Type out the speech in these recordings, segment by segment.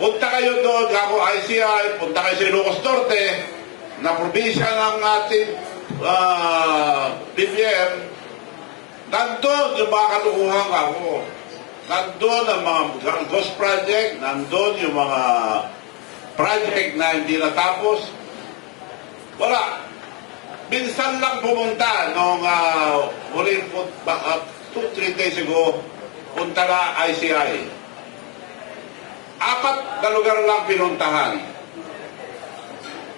Punta kayo doon, ako ICI, punta kayo sa Ilocos Norte, na probinsya ng ating BBM, nandun yung mga kalukuhan ako. Nandun ang mga ghost project, nandun yung mga project na hindi natapos. Wala. Minsan lang pumunta nung huling 2-3 days ago, punta na ICI. 4 na lugar lang pinuntahan.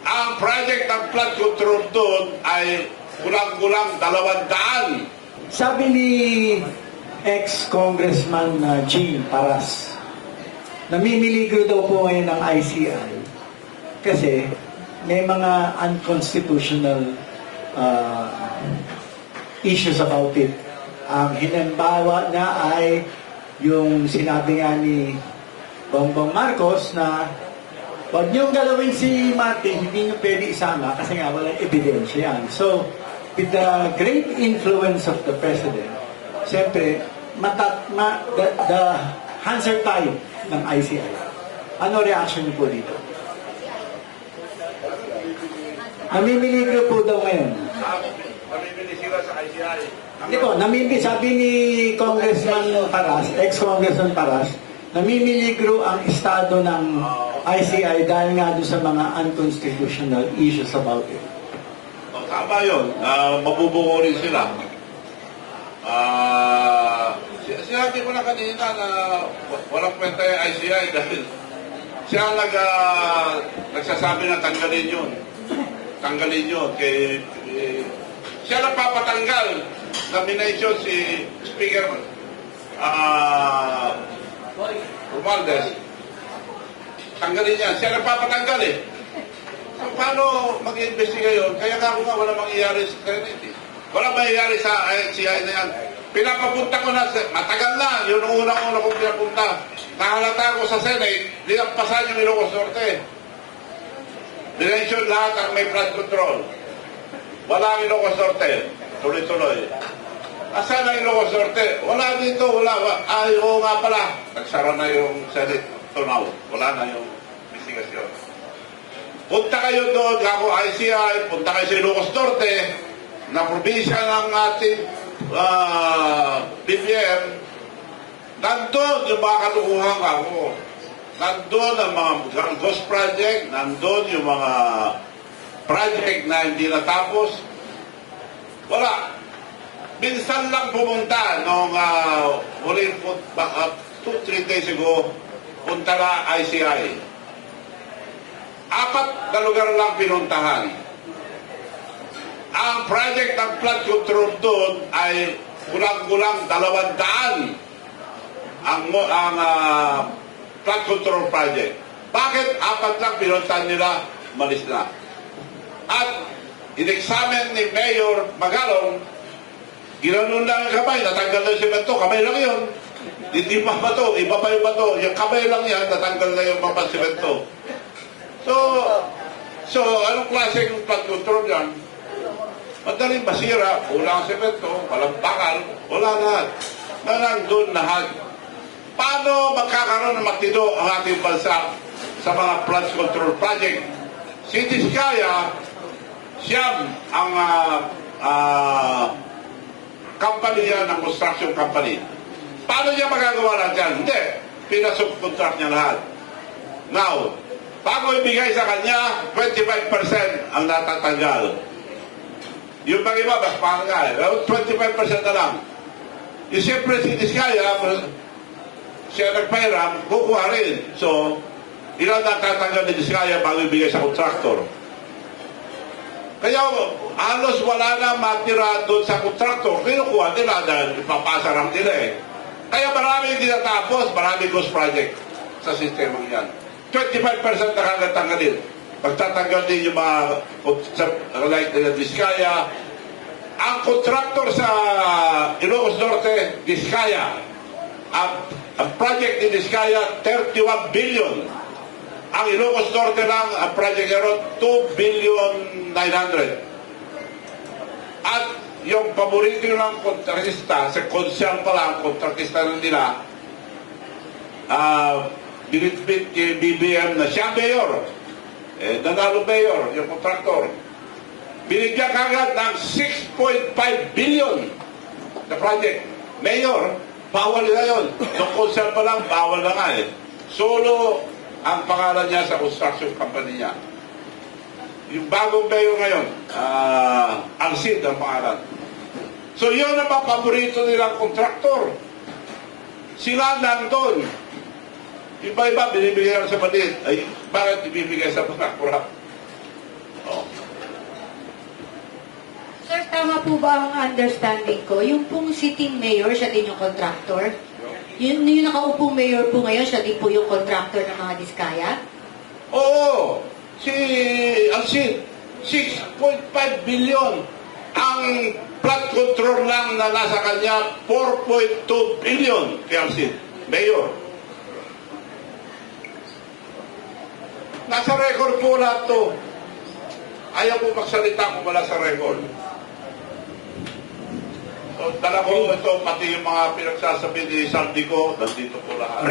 Ang project ng flood control doon ay kulang-kulang 200. Sabi ni ex-congressman Gene Paras, namimiligro daw po ngayon ng ICI kasi may mga unconstitutional issues about it. Ang hinimbawa niya ay yung sinabi nga ni Bongbong Marcos na wag niyong galawin si Martin, hindi niyo pwede isama kasi nga walang ebidensya yan. So, with the great influence of the President, siyempre, the hands are tied ng ICI. Ano reaction niyo po dito? Namimiligro po daw ngayon. Namimili sila sa ICI. Hindi po, sabi ni Congressman Paras, ex-Congressman Paras, namimiligro ang estado ng ICI dahil nga doon sa mga unconstitutional issues about it. Tama yun. Mabubuo rin sila. Sinabi ko na kanina na walang kwenta yung ICI dahil siya nagsasabi na tanggalin yun. Tanggalin yun. Siya nagpapatanggal. Nomination si Speaker Romualdez. Tanggalin niya. Siya nagpapatanggal eh. So, paano mag-iimbestiga yun? Kaya nga ako nga, wala mangyayari sa Senate. Wala mangyayari sa ICI na yan. Pinapapunta ko na, matagal na, yun ang unang-una kong pinapunta. Nahalata ko sa Senate, dinampasan yung Ilocos Norte. Dinensyon lahat ang may flood control. Wala ang Ilocos Norte. Tuloy-tuloy. Asan ang Ilocos Norte? Wala dito, wala. Ay, oo nga pala. Nagsara na yung Senate tunaw. Wala na yung investigasyon. Punta kayo doon, ako ICI, punta kayo sa Ilocos Norte, na probinsya ng ating BBM, nandun yung mga kalukuhan ako. Nandun ang mga ghost project, nandun yung mga project na hindi natapos. Wala. Minsan lang pumunta nung huling 2-3 days ago, punta na ICI. 4 na lugar lang pinuntahan. Ang project ng flood control doon ay kulang-kulang 200 ang flood control project. Bakit 4 lang pinuntahan nila, malis na? At in-examine ni Mayor Magalong, ginanon lang ang kamay, natanggal na yung semento, kamay lang yun. Hindi pa bato, iba pa yung bato. Yung kamay lang yan, natanggal na yung mga semento. So, anong klase yung flood control yan? Madaling masira, kulang semento, walang bakal, wala lahat. Nandun lahat. Paano magkakaroon ng magtido ang ating bansa sa mga flood control project? Si Diskaya, siyam ang company niya ng construction company. Paano niya magagawa lahat yan? Hindi. Pinasubcontract niya lahat. Now, bago ibigay sa kanya, 25% ang natatanggal. Yung mga iba, mas mahal nga eh. 25% na lang. Yung siyempre si Diskaya, siya nagpairam, kukuha rin. So, ilan natatanggal ni Diskaya bago ibigay sa kontraktor. Kaya halos wala na matira doon sa kontraktor. Kinukuha nila dahil ipapasa lang nila eh. Kaya marami hindi natapos, marami ghost project sa sistemang yan. 25% na kagad tanggalin. Pagtatanggal din yung mga like na Diskaya. Ang kontraktor sa Ilocos Norte, Diskaya. Ang project ni Diskaya, 31 billion. Ang Ilocos Norte lang, ang project niya 2 billion 900. At yung paborito ng kontrakista, sa konsyal pa lang, kontrakista na nila, binitbit kay BBM na siya mayor. Nanalo mayor, yung kontraktor. Binigyan kagad ng 6.5 billion na project. Mayor, bawal na yun. Nung concern pa lang, bawal na nga eh. Solo ang pangalan niya sa construction company niya. Yung bagong mayor ngayon, Alcid ang pangalan. So yun ang mga paborito nilang kontraktor. Sila nandun. Iba-iba, binibigyan sa maliit. Ay, bakit ibibigay sa mga kurap? Oh. Sir, tama po ba ang understanding ko? Yung pong sitting mayor, siya din yung contractor? Yung nakaupong mayor po ngayon, siya din po yung contractor ng mga diskaya? Oo, si Alcid, 6.5 billion. Ang flood control lang na nasa kanya, 4.2 billion kay Alcid, mayor. Nasa record po lahat to. Ayaw po magsalita kung wala sa record. So, dala ko ito, pati yung mga pinagsasabi ni Saldico, nandito po lahat.